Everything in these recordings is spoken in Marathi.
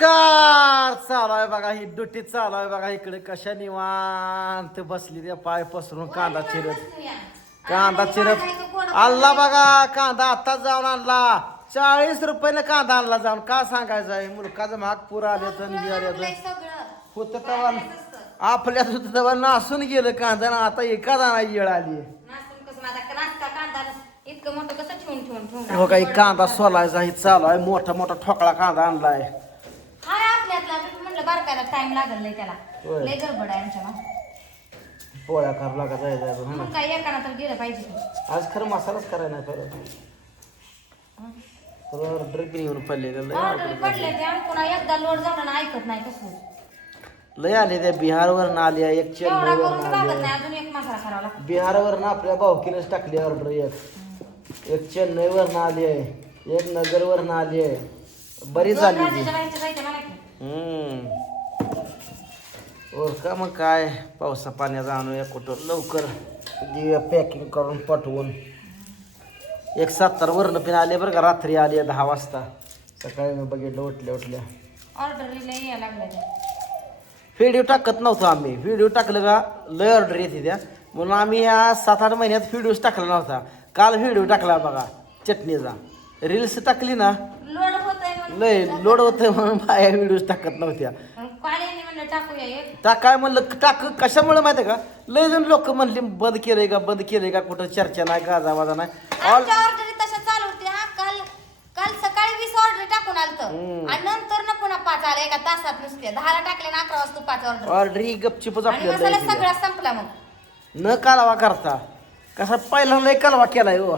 नमस्कार. चालू आहे बघा ही ड्युटी चालू आहे बघा. इकडे कशा निवांत बसली त्या पाय पसरून कांदा चिरत आणला बघा. कांदा आताच जाऊन आणला. 40 रुपयाने कांदा आणला जाऊन. का सांगायचं आहे मुलकाचं महाग पूर आले होत तेव्हा आपल्यात होत तेव्हा नासून गेलं कांदा ना. आता एका दाणाची वेळ आली. हो काही कांदा सोलायचा ही चालू आहे. मोठा मोठा ठोकळा कांदा आणलाय. टाइम लागल त्याला लय गडबड आहे आमच्या पोळ्या करावं लागत आहे. मग काय एकाना तर गेलं पाहिजे. आज खरं मसालाच करायला नाही परत ऑर्डर येऊन पडले ते पुन्हा एकदा लोड झाला ना ऐकत नाही कसं लय आले त्या बिहारवर आल्या. एक अजून एक मसाला करावा लागतो. बिहारवर ना आपल्या भावकीनच टाकली ऑर्डर. एक चेन्नईवर आली आहे. एक नगरवर आली आहे. बरीच झाली का मग काय पावसा पाण्याचा आणूया कुठं लवकर देऊया पॅकिंग करून पाठवून. 170 वरनं पण आले बरं का. रात्री आले 10 वाजता. सकाळी मी बघितलं उठल्या ऑर्डर यायला लागल्या. व्हिडिओ टाकत नव्हतो आम्ही. व्हिडिओ टाकलं का लय ऑर्डर येते त्या म्हणून आम्ही या 7-8 महिन्यात व्हिडिओच टाकला नव्हता. काल व्हिडिओ टाकला बघा चटणीचा. रील्स टाकली ना लय लोड होतंय म्हणून बाया व्हिडिओज टाकत नव्हत्या. टाकाय म्हणलं टाक कशामुळे माहिती आहे का. लय जण लोक म्हणले बंद केलंय का कुठं चर्चा नाही गाजावाजा नाही. काल सकाळी 20 ऑर्डर टाकून आलत आणि नंतर ना पुन्हा 5 आले. एका तासात नुसते 10ला टाकले ना 11 वाजता 5 ऑर्डर ही गपचिपच आपल्याला सगळा संपला. मग न कालवा करता कसा पहिला लय कालवा केलाय हो.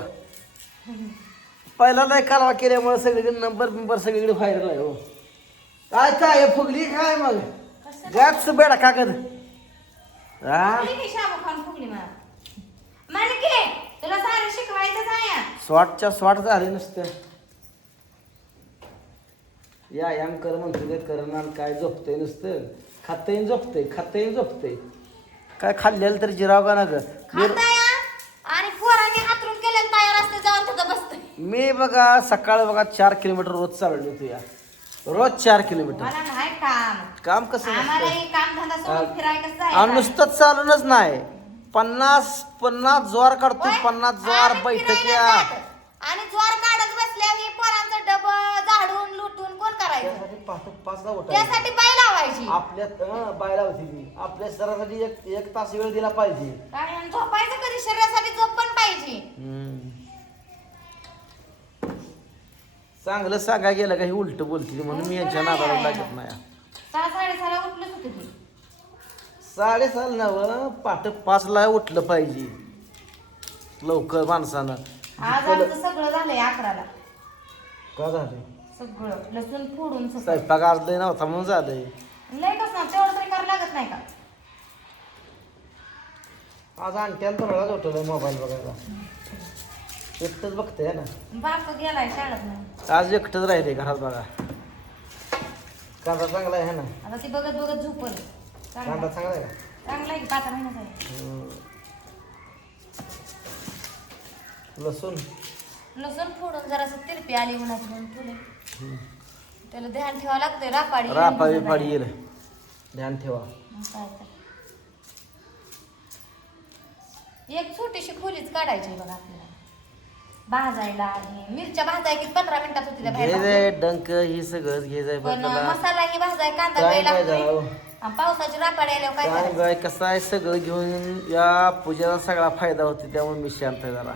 पहिला लय कालवा केल्यामुळे सगळीकडे नंबर सगळीकडे व्हायरल आहे हो. काय काय फुगली काय मग गॅस बेडा कागद स्वॉटच्या स्वॉट झाले नुसतं. याम कर म्हणतो ते करणार काय झोपतंय नुसतं. खातंय झोपतंय काय खाल्लेलं तर जिराव का ना ग. मी बघा सकाळ बघा 4 किलोमीटर रोज चालवली होती या. रोज 4 किलोमीटर काम कसं नुसतंच चालूनच नाही. 50 ज्वार काढतो. 50 ज्वार बैठक्या आणि ज्वार काढत बसल्यावर पोरांचं डबं झाडून लुटून कोण करायचं. त्यासाठी बाई लावायची. आपल्यात बाय लावती ती. आपल्या शरीरासाठी एक तास वेळ दिला पाहिजे. झोपायचं कधी शरीरासाठी झोप पण पाहिजे. चांगलं सांगा गेलं काही उलट बोलते म्हणून मी यांच्या नादाला लागत नाही. 6-6:30 उठलंच होते ती. 6:30 ना पाठ 5ला उठलं पाहिजे लवकर माणसानं. आज आमचं सगळं झालंय 11ला. का झालं सगळं लसूण फोडून स्वयंपाक आज लय नव्हता म्हणून झालंय. लय कसं तेवढं तरी करावं लागत नाही का. आज आणट्याला थोडाच उठवलं मोबाईल बघायला. एकटंच बघतंय ना. बाप गेलाय शाळेत नाही. आज एकटंच राहिले घरात बघा. कांदा चांगला आहे ना. आता ती बघत झोपल. कांदा चांगला आहे का. चांगला आहे की 5 महिन्याचा आहे. लसूण फोडून जरासं तिरपी आली उन्हात म्हणून ठेवले. त्याला ध्यान ठेवावं लागतंय. रापाडी येईल ध्यान ठेवा. एक छोटीशी खोलीच काढायची बघा आपल्याला भाजायला. आणि मिरच्या भाजाय की 15 मिनिटात होती बाहेर. डंक ही सगळंच घे जाय. पण मसाला ही भाजाय कांदा वेळ लागतो. पावसाची रापाडी आल्यावर काय कसं आहे सगळं घेऊन या पूजेला सगळा फायदा होतो. त्यामुळे मी शांत आहे जरा.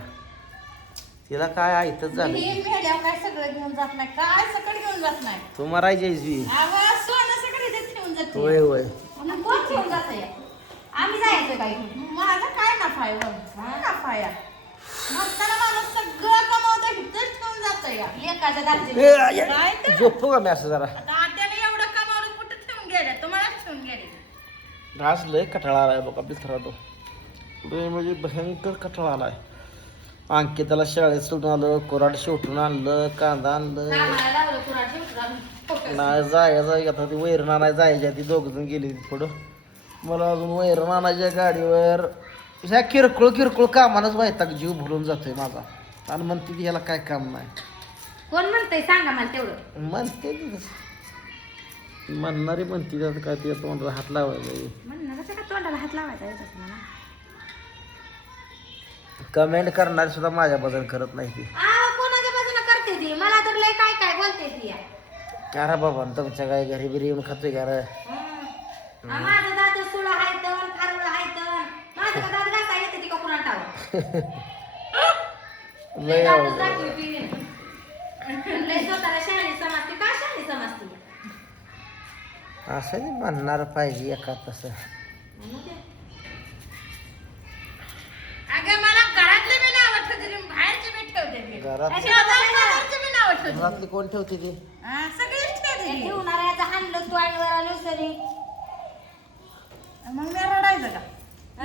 तिला काय ऐकतच झालं. काय सगळं घेऊन जात नाही. काय सगळं घेऊन जात नाही. तू मरायची सोनं सगळं ठेवून जाते. होय होय कोण घेऊन जात. आम्ही जायचं काय माझा काय नफा आहे. नफा आहे म्हातारा माणूस सगळं कमवतं इथंच ठेवून जातं. या एकाच्या दारची झोपतो का मी असं जरा. आत्याने एवढं कमावलं कुठं ठेवून गेले. तुम्हाला ठेवून गेले. घास लय कठाळा आलाय बघा बिथरातो. म्हणजे भयंकर कठाळा आलाय. अंकिताला शाळेत सोडून आलं. कोराड शेवटून आणलं. कांदा आणलं. नाही जायचं आता ती वैरण आणायला जायच्या. ती 2 जण गेली पुढं. मला अजून वैरण आणायच्या गाडीवर. ह्या किरकोळ कामानच व्हायचा जीव भरून जातोय माझा. आणि म्हणते ती ह्याला काय काम नाही. कोण म्हणतंय सांगा मला तेवढं. म्हणते म्हणणारी म्हणती त्यात काय ते तोंडाला हात लावायला. म्हणणं कसं का तोंडाला हात लावायचा येतो तुम्हाला? कमेंट करणारी सुद्धा माझ्याबद्दल करत नाही ती. कोणाच्या बाजूला करते ती? मला तर लय काय काय बोलते ती या. अरे बाबा तुमच्या काय घरी बिरी येऊन खातोय का रे? माझं दात सुळ हायतं, खारुळ हायतं. माझं का दात घासा येते ती का कुणा टावर? लय दातच दाखवी ती. लय स्वतःला शहाणी समजते. का शहाणी समजते? असं नाही म्हणणार पाहिजे एका तसं. अगं मला घरातले बी नाव ठेवते, बाहेरचे बी ठेवते. घरात बी नाव ठेवते. घरातली कोण ठेवते ती? सगळीच ठेवते. ठेवणाऱ्याचं हाणलं तू आणि वर आलो सरी. मग मी रडायचं का?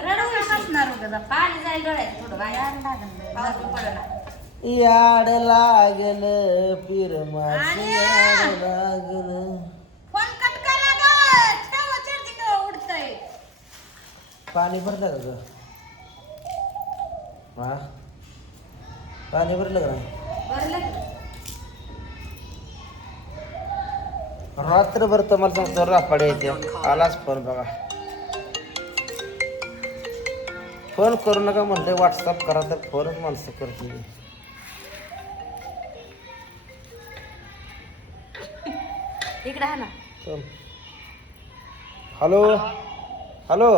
रडू नसणार उगाच. पाणी जाईल डोळ्यात थोडं बाहेर लागलं पडला. याड लागल पीर माझं याड लागल. फोन कट करा गं. ठेवा चार्जिंग उडतंय. पाणी भरलं का ग? हा पाणी भरलं का नाही? भरलं. रात्रभर तर मला सांगतो रापाडे येते. आलाच फोन बघा. फोन करू नका म्हणलं व्हॉट्सअप करा तर फोनच माणसं करते. इकडे हा ना. Hello hello.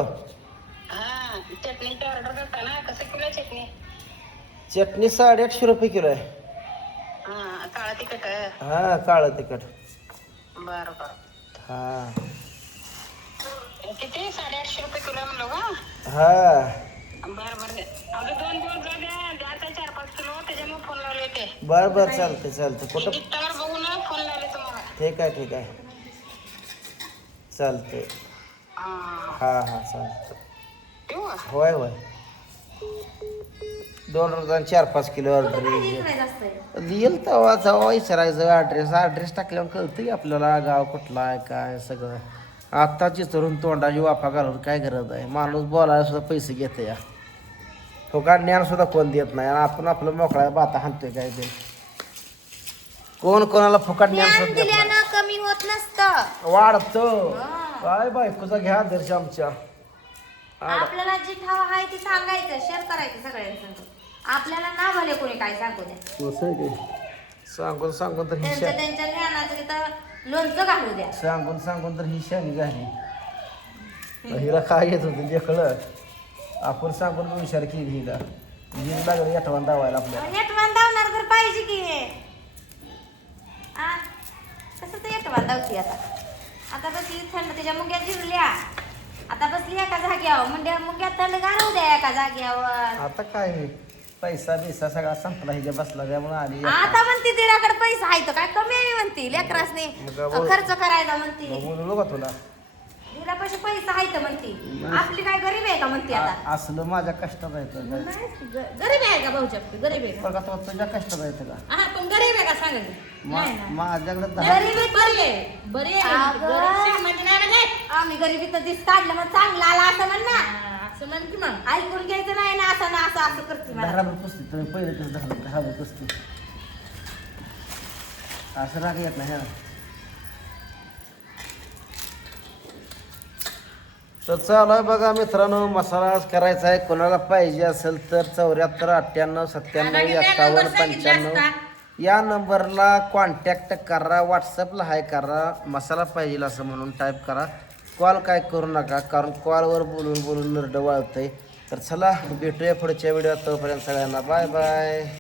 चटणीची ऑर्डर करता ना? कसं किलो चटणी? चटणी 850 रुपये किलो आहे. हा काळा तिखट. हा काळं तिखट. बरं बरं. हा किती? 850 रुपये किलो म्हणलो का? हा बरं बरं. अगं 2 दिवस जाऊ द्या. द्याचा 4-5 किलो. त्याच्यामुळे फोन लावले होते. बरं बरं चालते चालते. कुठं? इत्तावर बघून फोन लावले तुम्हाला. ठीक आहे ठीक आहे चालते. हा हा हा चालतं. ठेवू का? होय होय. 2 रोजांनी 4-5 किलो ऑर्डर येईल. येईल तेव्हा जेव्हा विचारायचं ॲड्रेस टाकल्यावर कळतं की आपल्याला गाव कुठला आहे काय सगळं. आत्ताची तरुण तोंडाची वाफा घालून काय गरज आहे? माणूस बोलायला सुद्धा पैसे घेते या. फुकट ज्ञान सुद्धा कोण देत नाही आणि आपण आपलं मोकळ्या बाता हाणतोय काय ते. कोण कोणाला फुकट ज्ञान सुद्धा देत नाही. कमी होत नसतं. वाढतं. काय बायकोचा घ्या आदर्श आमच्या. आपल्याला जी ठाव आहे ती सांगायचं, शेअर करायचं सगळ्यांसंग. आपल्याला ना भले कोणी काय सांगू द्या. कसं आहे ते? सांगून सांगून तर ही त्यांच्या त्यांच्या ज्ञानाचं तिथं लोणचं घालू द्या. सांगून तर ही शानी झाली. हिला काय येत होतं लेकळं. आपण सांगून विचार केली हिला. हिला लागलं आठवण दावायला आपल्याला. नेटवान धावणार तर पाहिजे की. कसं ते नेटवान धावती आता. आता बसली थंड त्याच्या मुंग्या जिरल्या. आता बसली एका जाग्यावर म्हणजे मुंग्यात थंड गारवू द्या एका जाग्यावर. आता काय पैसा बिसा सगळा संपला हिच्या बसला त्यामुळे आली. आता म्हणते तिच्याकडे पैसा आहे तर काय कमी आहे म्हणते. लेकरासने खर्च करायला म्हणते. बोललो का तुला? तिला पैसा आहे तर म्हणते. आपली काय गरीब आहे का म्हणते आता. असलं माझ्या कष्टात येतं गरीब आहे का भाऊच्या? गरीब आहे बघा तो तुझ्या कष्टात येतं का? हा पण गरीब आहे का सांगा. माझ्याकडे 10 गरीबीत बरी आहे. बरी आहे. आम्ही गरीबीत दिस काढलं मग चांगला आला असं म्हण ना. असं म्हण की मग ऐकून घ्यायचं नाही ना असं ना असं करते मला. 10 रुपये पुसते तुम्ही पहिले कसं 10 रुपये पुसते. असं राग येत नाही. तर चालू आहे बघा मित्रांनो. मसाला आज करायचा आहे. कोणाला पाहिजे असेल तर 74 98 97 51 95 या नंबरला कॉन्टॅक्ट करा. व्हॉट्सअपला हाय करा. मसाला पाहिजे असं म्हणून टाईप करा. कॉल काय करू नका कारण कॉलवर बोलून नरडं वाळतंय. तर चला भेटूया पुढच्या व्हिडिओत. तोपर्यंत सगळ्यांना बाय बाय.